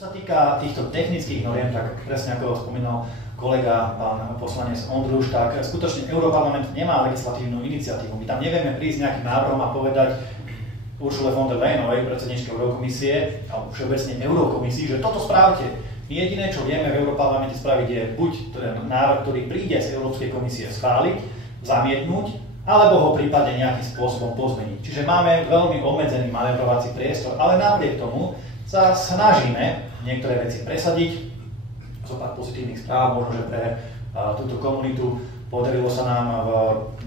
Čo sa týka týchto technických noriem, tak presne ako spomínal kolega, pán poslanec Ondruš, tak skutočne Europarlament nemá legislatívnu iniciatívu. My tam nevieme prísť nejakým návrhom a povedať Ursule von der Leyenovej, predsedničke Eurokomisie, alebo všeobecne Eurokomisii, že toto správte. Jediné, čo vieme v Europarlamente spraviť, je buď ten návrh, ktorý príde z Európskej komisie, schváliť, zamietnúť, alebo ho prípadne nejakým spôsobom pozmeniť. Čiže máme veľmi obmedzený manévrovací priestor, ale napriek tomu sa snažíme niektoré veci presadiť. Zo pár pozitívnych správ, možno, že pre túto komunitu podarilo sa nám v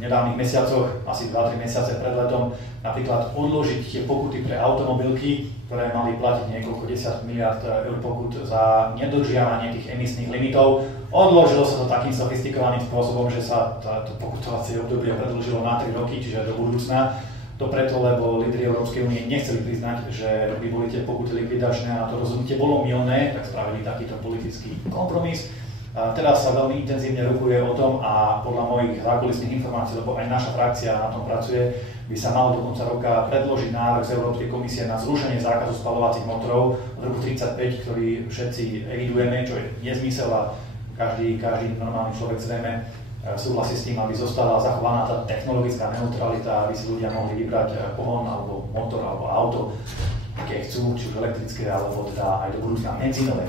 nedávnych mesiacoch, asi 2-3 mesiace pred letom, napríklad odložiť tie pokuty pre automobilky, ktoré mali platiť niekoľko 10 miliard eur pokut za nedodržiavanie tých emisných limitov. Odložilo sa to takým sofistikovaným spôsobom, že sa to pokutovacie obdobie predĺžilo na 3 roky, čiže do budúcna. To preto, lebo lídri Európskej únie nechceli priznať, že by boli tie pokuty likvidačné a to rozhodnutie bolo mylné, tak spravili takýto politický kompromis. Teraz sa veľmi intenzívne rokuje o tom a podľa mojich zákulisných informácií, lebo aj naša frakcia na tom pracuje, by sa malo do konca roka predložiť návrh z Európskej komisie na zrušenie zákazu spaľovacích motorov od roku 35, ktorý všetci evidujeme, čo je nezmysel a každý normálny človek zrejme súhlasí s tým, aby zostala zachovaná tá technologická neutralita, aby si ľudia mohli vybrať pohon alebo motor alebo auto, aké chcú, či už elektrické alebo teda aj do budúcna benzínové.